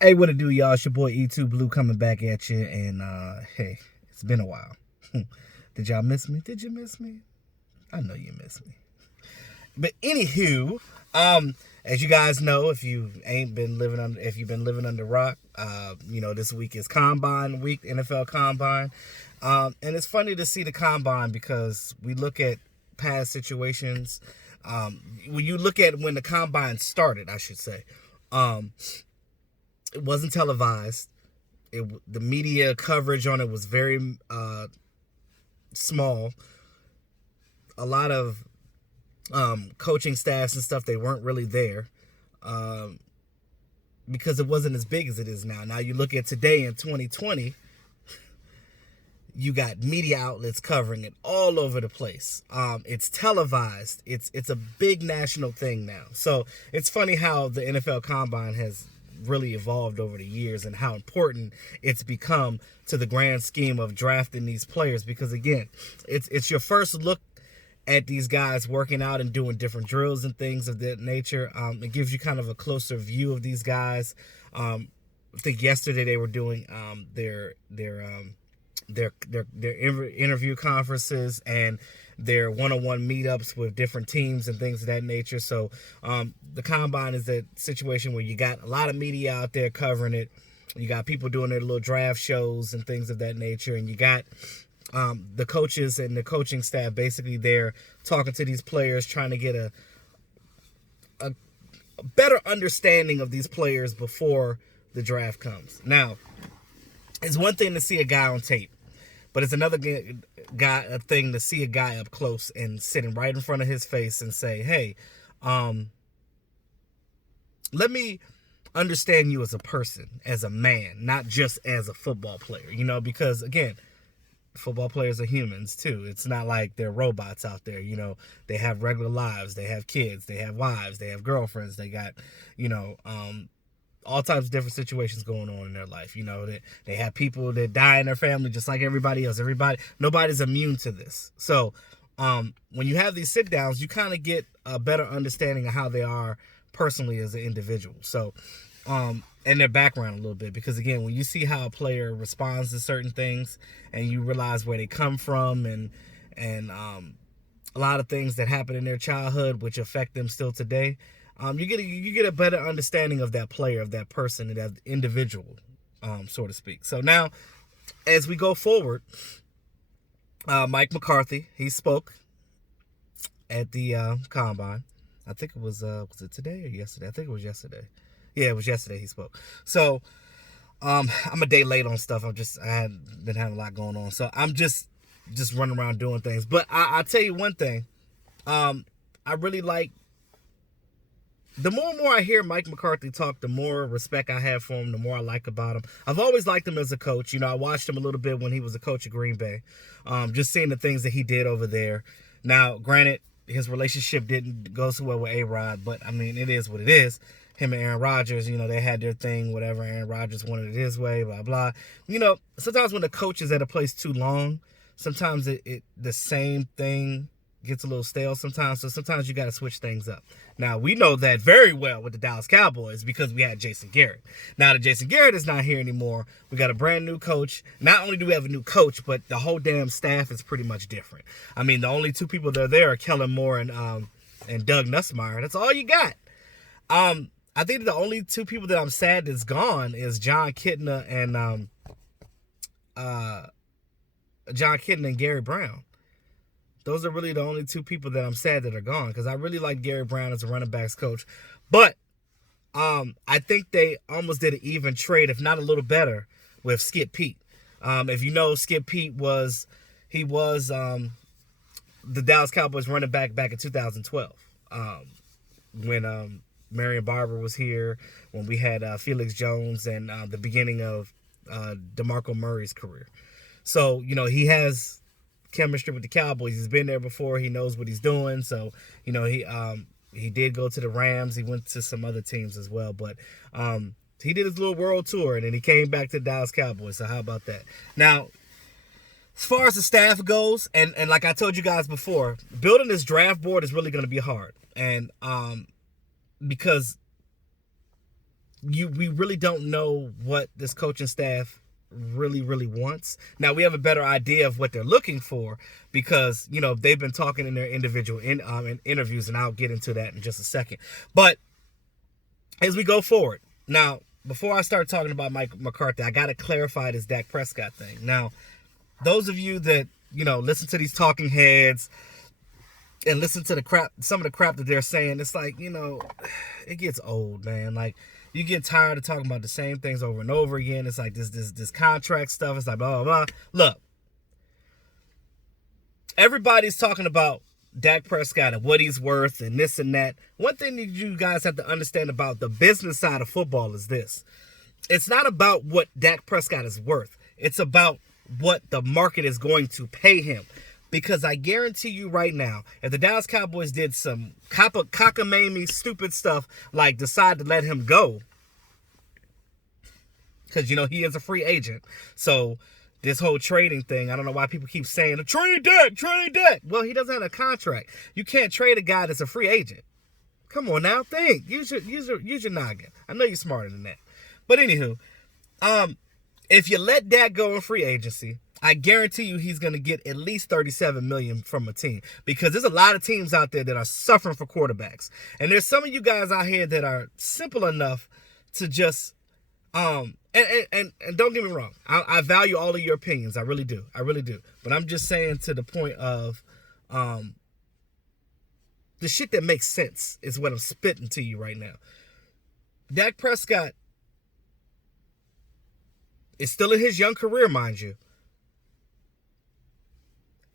Hey, what it do, y'all? It's your boy E2 Blue coming back at you, and hey, it's been a while. Did y'all miss me? Did you miss me? I know you miss me. But anywho, as you guys know, if you ain't been living under, if you've been living under rock, this week is Combine week, NFL Combine, and it's funny to see the Combine because we look at past situations. When you look at when the Combine started, I should say, um, it wasn't televised. The media coverage on it was very small. A lot of coaching staffs and stuff, they weren't really there um, because it wasn't as big as it is now. Now you look at today in 2020, you got media outlets covering it all over the place. It's televised. It's a big national thing now. So it's funny how the NFL Combine has really evolved over the years and how important it's become to the grand scheme of drafting these players, because again, it's your first look at these guys working out and doing different drills and things of that nature. It gives you kind of a closer view of these guys. I think yesterday they were doing their interview conferences and their one-on-one meetups with different teams and things of that nature. So the Combine is that situation where you got a lot of media out there covering it. You got people doing their little draft shows and things of that nature, and you got the coaches and the coaching staff basically there talking to these players, trying to get a better understanding of these players before the draft comes. Now, it's one thing to see a guy on tape, but it's another thing to see a guy up close and sitting right in front of his face and say, hey, let me understand you as a person, as a man, not just as a football player, because again, football players are humans too. It's not like they're robots out there. They have regular lives. They have kids. They have wives. They have girlfriends. They got, all types of different situations going on in their life. They have people that die in their family just like everybody else. Nobody's immune to this. So when you have these sit downs, you kind of get a better understanding of how they are personally as an individual. So, and their background a little bit, because again, when you see how a player responds to certain things and you realize where they come from and a lot of things that happen in their childhood which affect them still today, you get a better understanding of that player, of that person, and that individual, so to speak. So now, as we go forward, Mike McCarthy, he spoke at the Combine. I think it was it today or yesterday? I think it was yesterday. Yeah, it was yesterday he spoke. So I'm a day late on stuff. I had been having a lot going on, so I'm just running around doing things. But I'll tell you one thing. I really like. The more and more I hear Mike McCarthy talk, the more respect I have for him, the more I like about him. I've always liked him as a coach. I watched him a little bit when he was a coach at Green Bay. Just seeing the things that he did over there. Now, granted, his relationship didn't go so well with A-Rod, but, I mean, it is what it is. Him and Aaron Rodgers, they had their thing, whatever. Aaron Rodgers wanted it his way, blah, blah. Sometimes when the coach is at a place too long, sometimes the same thing gets a little stale sometimes. So sometimes you got to switch things up. Now, we know that very well with the Dallas Cowboys because we had Jason Garrett. Now that Jason Garrett is not here anymore, we got a brand new coach. Not only do we have a new coach, but the whole damn staff is pretty much different. I mean, the only two people that are there are Kellen Moore and Doug Nussmeier. That's all you got. I think the only two people that I'm sad that's gone is John Kitna and Gary Brown. Those are really the only two people that I'm sad that are gone, because I really like Gary Brown as a running backs coach. But I think they almost did an even trade, if not a little better, with Skip Pete. If you know, Skip Pete was the Dallas Cowboys running back in 2012 when Marion Barber was here, when we had Felix Jones and the beginning of DeMarco Murray's career. So, he has chemistry with the Cowboys. He's been there before. He knows what he's doing. So, he did go to the Rams. He went to some other teams as well. But he did his little world tour, and then he came back to the Dallas Cowboys. So how about that? Now, as far as the staff goes, and like I told you guys before, building this draft board is really going to be hard. And because we really don't know what this coaching staff really wants. Now we have a better idea of what they're looking for because they've been talking in their individual in interviews, and I'll get into that in just a second. But as we go forward, now before I start talking about Mike McCarthy, I got to clarify this Dak Prescott thing. Now, those of you that listen to these talking heads and listen to some of the crap that they're saying, it's like it gets old, man. Like, you get tired of talking about the same things over and over again. It's like this contract stuff. It's like blah, blah, blah. Look, everybody's talking about Dak Prescott and what he's worth and this and that. One thing that you guys have to understand about the business side of football is this. It's not about what Dak Prescott is worth. It's about what the market is going to pay him. Because I guarantee you right now, if the Dallas Cowboys did some cockamamie, stupid stuff, like decide to let him go, because, he is a free agent. So this whole trading thing, I don't know why people keep saying, trade Dak. Well, he doesn't have a contract. You can't trade a guy that's a free agent. Come on now, think. Use your noggin. I know you're smarter than that. But anywho, if you let Dak go in free agency, I guarantee you he's going to get at least $37 million from a team, because there's a lot of teams out there that are suffering for quarterbacks. And there's some of you guys out here that are simple enough to just, and don't get me wrong. I value all of your opinions. I really do. But I'm just saying, to the point of, the shit that makes sense is what I'm spitting to you right now. Dak Prescott is still in his young career, mind you.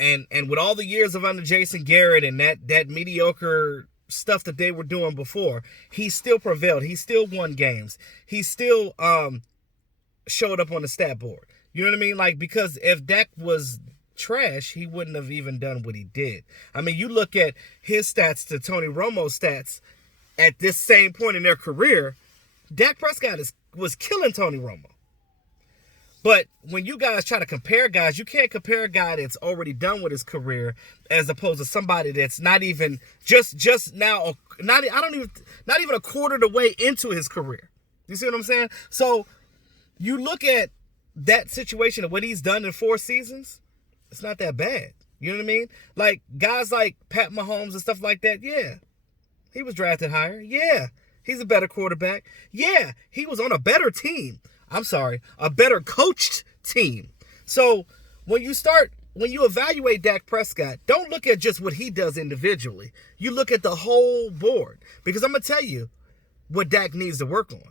And with all the years of under Jason Garrett and that mediocre stuff that they were doing before, he still prevailed. He still won games. He still showed up on the stat board. You know what I mean? Like, because if Dak was trash, he wouldn't have even done what he did. I mean, you look at his stats to Tony Romo's stats at this same point in their career, Dak Prescott was killing Tony Romo. But when you guys try to compare guys, you can't compare a guy that's already done with his career as opposed to somebody that's not even just now, not even a quarter of the way into his career. You see what I'm saying? So you look at that situation and what he's done in 4 seasons, it's not that bad. You know what I mean? Like, guys like Pat Mahomes and stuff like that, yeah, he was drafted higher. Yeah, he's a better quarterback. Yeah, he was on a better team. A better coached team. So when you evaluate Dak Prescott, don't look at just what he does individually. You look at the whole board. Because I'm going to tell you what Dak needs to work on.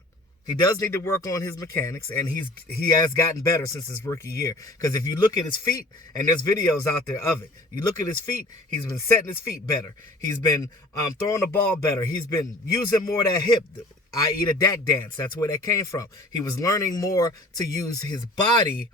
He does need to work on his mechanics, and he has gotten better since his rookie year. Because if you look at his feet, and there's videos out there of it, you look at his feet, he's been setting his feet better. He's been throwing the ball better. He's been using more of that hip, i.e. the Dak dance. That's where that came from. He was learning more to use his body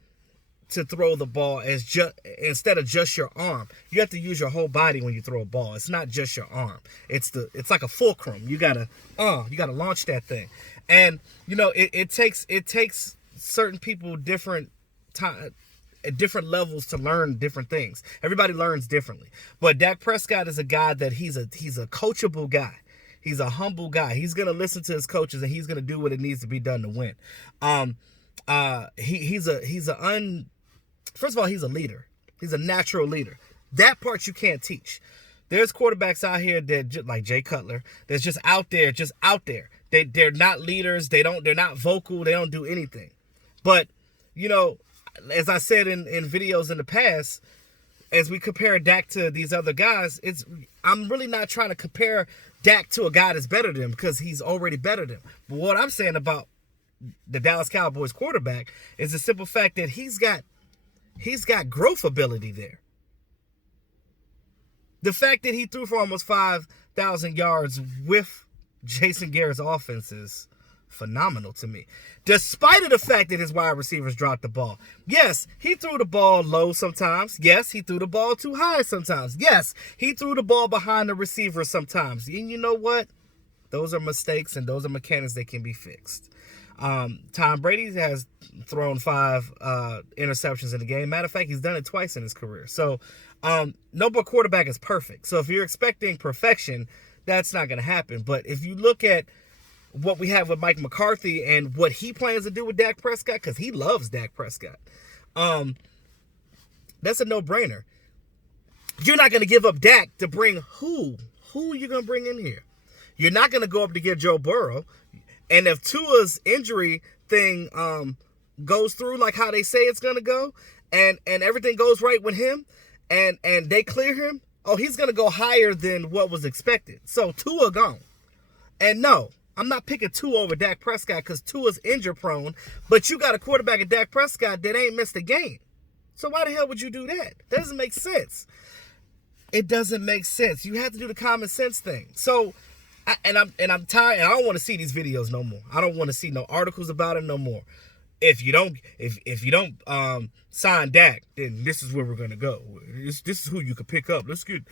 to throw the ball instead of just your arm. You have to use your whole body when you throw a ball. It's not just your arm. It's like a fulcrum. You gotta launch that thing. And it takes certain people different time at different levels to learn different things. Everybody learns differently. But Dak Prescott is a guy that he's a coachable guy. He's a humble guy. He's gonna listen to his coaches, and he's gonna do what it needs to be done to win. First of all, he's a leader. He's a natural leader. That part you can't teach. There's quarterbacks out here that, like Jay Cutler, that's just out there. They're not leaders. They're not vocal. They don't do anything. But as I said in videos in the past, as we compare Dak to these other guys, I'm really not trying to compare Dak to a guy that's better than him, because he's already better than him. But what I'm saying about the Dallas Cowboys quarterback is the simple fact that he's got growth ability there. The fact that he threw for almost 5,000 yards with Jason Garrett's offense is phenomenal to me. Despite of the fact that his wide receivers dropped the ball. Yes, he threw the ball low sometimes. Yes, he threw the ball too high sometimes. Yes, he threw the ball behind the receiver sometimes. And you know what? Those are mistakes, and those are mechanics that can be fixed. Tom Brady has thrown 5 interceptions in the game. Matter of fact, he's done it twice in his career. So no quarterback is perfect. So if you're expecting perfection, that's not going to happen. But if you look at what we have with Mike McCarthy and what he plans to do with Dak Prescott, because he loves Dak Prescott, that's a no-brainer. You're not going to give up Dak to bring who? Who are you going to bring in here? You're not going to go up to get Joe Burrow. And if Tua's injury thing goes through like how they say it's going to go, and everything goes right with him, and they clear him, he's going to go higher than what was expected. So Tua gone. And no, I'm not picking Tua over Dak Prescott because Tua's injury prone, but you got a quarterback at Dak Prescott that ain't missed a game. So why the hell would you do that? That doesn't make sense. It doesn't make sense. You have to do the common sense thing. So, I'm tired, and I don't want to see these videos no more. I don't want to see no articles about it no more. If you don't sign Dak, then this is where we're gonna go. This is who you could pick up. Let's get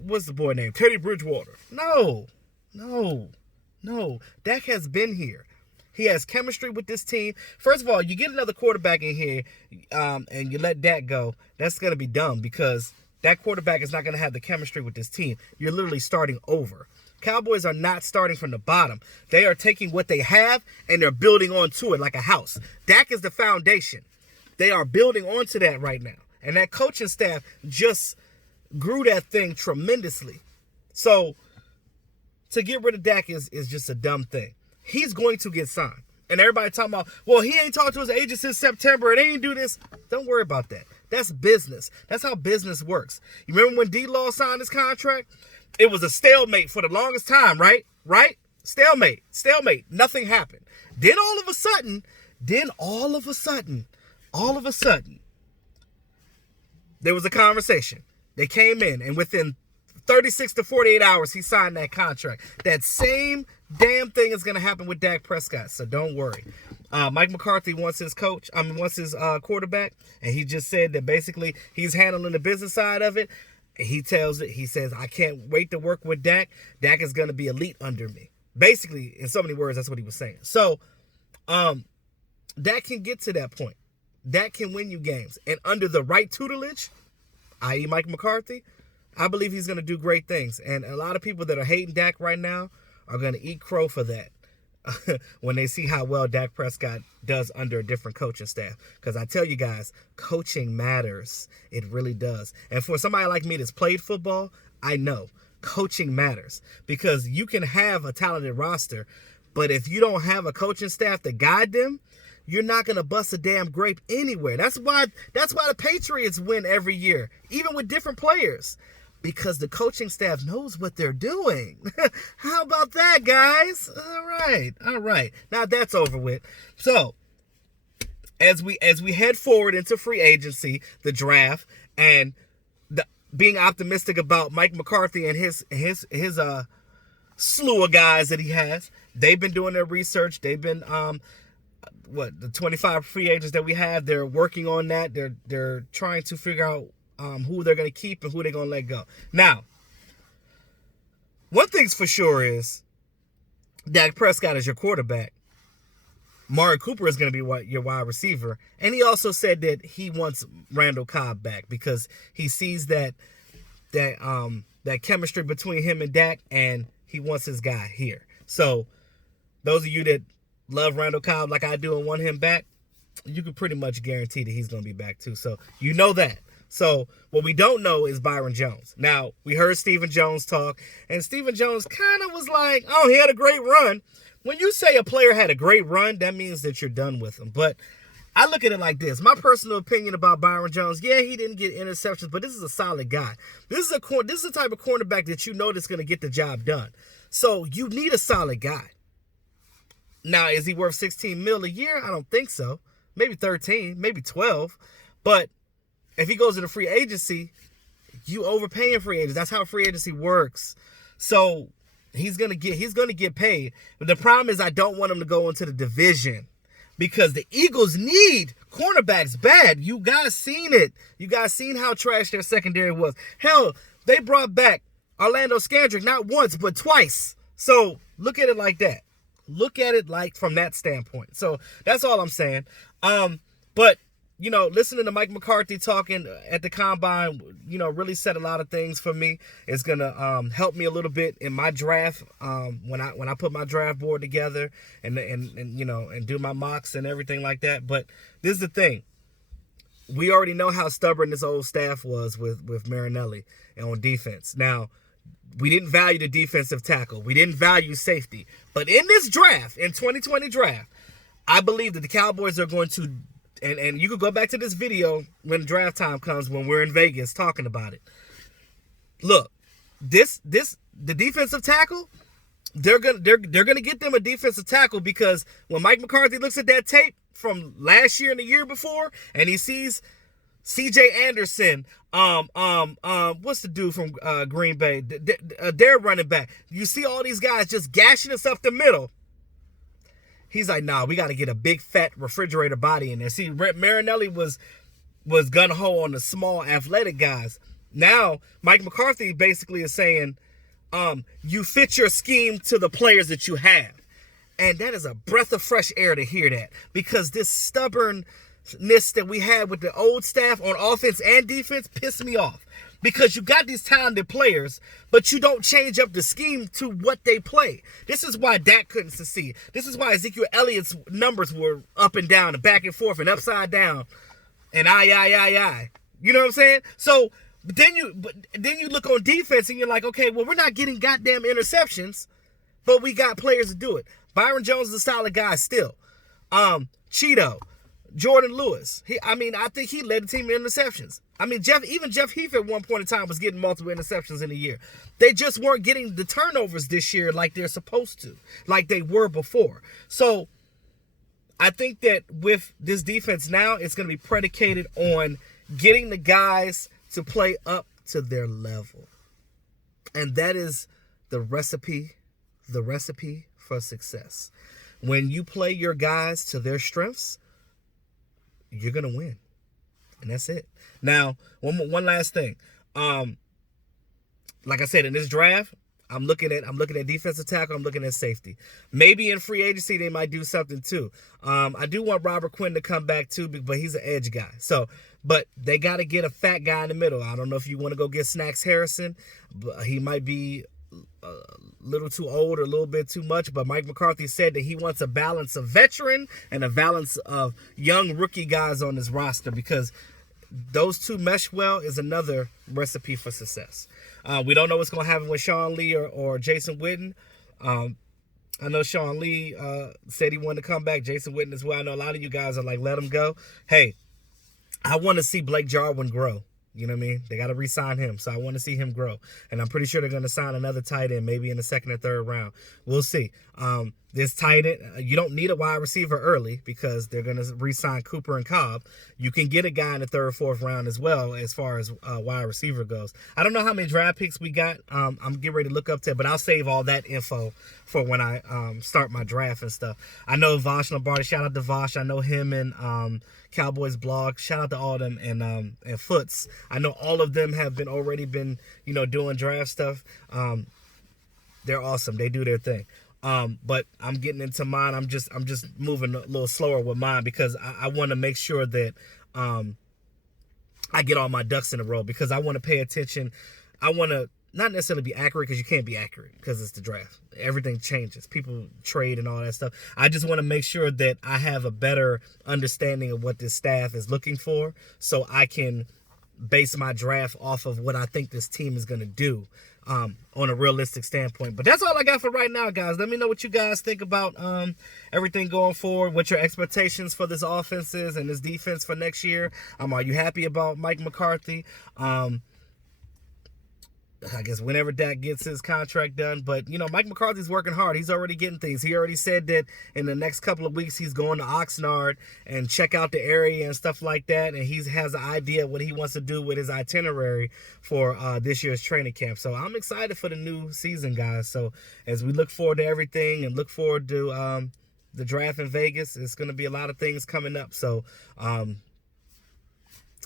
what's the boy name? Teddy Bridgewater. No. Dak has been here. He has chemistry with this team. First of all, you get another quarterback in here, and you let Dak go. That's gonna be dumb because that quarterback is not gonna have the chemistry with this team. You're literally starting over. Cowboys are not starting from the bottom. They are taking what they have and they're building onto it like a house. Dak is the foundation. They are building onto that right now. And that coaching staff just grew that thing tremendously. So to get rid of Dak is just a dumb thing. He's going to get signed. And everybody talking about, well, he ain't talked to his agent since September and they ain't do this. Don't worry about that. That's business. That's how business works. You remember when D-Law signed his contract? It was a stalemate for the longest time, right? Stalemate. Nothing happened. Then all of a sudden, there was a conversation. They came in, and within 36 to 48 hours, he signed that contract. That same damn thing is going to happen with Dak Prescott, so don't worry. Mike McCarthy wants his quarterback, and he just said that basically he's handling the business side of it. He says, I can't wait to work with Dak. Dak is going to be elite under me. Basically, in so many words, that's what he was saying. So, Dak can get to that point. Dak can win you games. And under the right tutelage, i.e. Mike McCarthy, I believe he's going to do great things. And a lot of people that are hating Dak right now are going to eat crow for that when they see how well Dak Prescott does under a different coaching staff. Because I tell you guys, coaching matters. It really does. And for somebody like me that's played football, I know coaching matters. Because you can have a talented roster, but if you don't have a coaching staff to guide them, you're not going to bust a damn grape anywhere. That's why the Patriots win every year, even with different players. Because the coaching staff knows what they're doing. How about that, guys? All right. Now that's over with. So, as we head forward into free agency, the draft, and being optimistic about Mike McCarthy and his slew of guys that he has, they've been doing their research. They've been the 25 free agents that we have, they're working on that. They're trying to figure out who they're going to keep and who they're going to let go. Now, one thing's for sure is Dak Prescott is your quarterback. Amari Cooper is going to be your wide receiver. And he also said that he wants Randall Cobb back because he sees that chemistry between him and Dak, and he wants his guy here. So those of you that love Randall Cobb like I do and want him back, you can pretty much guarantee that he's going to be back too. So you know that. So what we don't know is Byron Jones. Now, we heard Stephen Jones talk, and Stephen Jones kind of was like, oh, he had a great run. When you say a player had a great run, that means that you're done with him. But I look at it like this. My personal opinion about Byron Jones, yeah, he didn't get interceptions, but this is a solid guy. This is the type of cornerback that you know that's going to get the job done. So you need a solid guy. Now, is he worth $16 million a year? I don't think so. Maybe 13, maybe 12. But if he goes into free agency, you overpaying free agents. That's how free agency works. So he's gonna get paid. But the problem is I don't want him to go into the division because the Eagles need cornerbacks bad. You guys seen it. You guys seen how trash their secondary was. Hell, they brought back Orlando Scandrick not once but twice. So look at it like that. Look at it like from that standpoint. So that's all I'm saying. But listening to Mike McCarthy talking at the combine, really said a lot of things for me. It's gonna help me a little bit in my draft when I put my draft board together and do my mocks and everything like that. But this is the thing. We already know how stubborn this old staff was with Marinelli and on defense. Now, we didn't value the defensive tackle. We didn't value safety. But in this draft, in 2020 draft, I believe that the Cowboys are going to, and you can go back to this video when draft time comes, when we're in Vegas talking about it. Look, the defensive tackle, they're gonna get them a defensive tackle, because when Mike McCarthy looks at that tape from last year and the year before, and he sees C.J. Anderson, what's the dude from Green Bay? They're running back. You see all these guys just gashing us up the middle. He's like, nah, we got to get a big fat refrigerator body in there. See, Marinelli was gun-ho on the small athletic guys. Now, Mike McCarthy basically is saying, you fit your scheme to the players that you have. And that is a breath of fresh air to hear that, because this stubbornness that we had with the old staff on offense and defense pissed me off, because you got these talented players, but you don't change up the scheme to what they play. This is why Dak couldn't succeed. This is why Ezekiel Elliott's numbers were up and down and back and forth and upside down and I. You know what I'm saying? So then you look on defense and you're like, okay, well, we're not getting goddamn interceptions, but we got players to do it. Byron Jones is a solid guy still. Cheeto, Jordan Lewis. I think he led the team in interceptions. Jeff Heath at one point in time was getting multiple interceptions in a year. They just weren't getting the turnovers this year like they're supposed to, like they were before. So I think that with this defense now, it's going to be predicated on getting the guys to play up to their level. And that is the recipe for success. When you play your guys to their strengths, you're going to win. And that's it. Now, one last thing. Like I said, in this draft, I'm looking at defensive tackle, I'm looking at safety. Maybe in free agency they might do something too. I do want Robert Quinn to come back too, but he's an edge guy. But they got to get a fat guy in the middle. I don't know if you want to go get Snacks Harrison, but he might be a little too old or a little bit too much. But Mike McCarthy said that he wants a balance of veteran and a balance of young rookie guys on his roster, because those two mesh well is another recipe for success. We don't know what's going to happen with Sean Lee or Jason Witten. I know Sean Lee said he wanted to come back. Jason Witten as well. I know a lot of you guys are like, let him go. Hey, I want to see Blake Jarwin grow. You know what I mean? They got to re-sign him, so I want to see him grow. And I'm pretty sure they're going to sign another tight end, maybe in the second or third round. We'll see. This tight end, you don't need a wide receiver early, because they're going to re-sign Cooper and Cobb. You can get a guy in the third or fourth round as well, as far as wide receiver goes. I don't know how many draft picks we got. I'm getting ready to look up to it, but I'll save all that info for when I start my draft and stuff. I know Vosh Lombardi. Shout out to Vosh. I know him and Cowboys blog. Shout out to all them and Foots. I know all of them have already been doing draft stuff. They're awesome. They do their thing. But I'm getting into mine. I'm just moving a little slower with mine, because I want to make sure that I get all my ducks in a row, because I want to pay attention. I want to not necessarily be accurate, because you can't be accurate because it's the draft. Everything changes. People trade and all that stuff. I just want to make sure that I have a better understanding of what this staff is looking for, so I can base my draft off of what I think this team is going to do on a realistic standpoint. But that's all I got for right now, guys. Let me know what you guys think about everything going forward, what your expectations for this offense is and this defense for next year. Are you happy about Mike McCarthy? I guess whenever Dak gets his contract done. But, Mike McCarthy's working hard. He's already getting things. He already said that in the next couple of weeks he's going to Oxnard and check out the area and stuff like that. And he has an idea of what he wants to do with his itinerary for this year's training camp. So I'm excited for the new season, guys. So as we look forward to everything and look forward to the draft in Vegas, it's going to be a lot of things coming up. So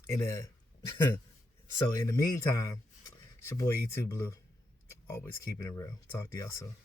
in the meantime, it's your boy E2 Blue. Always keeping it real. Talk to y'all soon.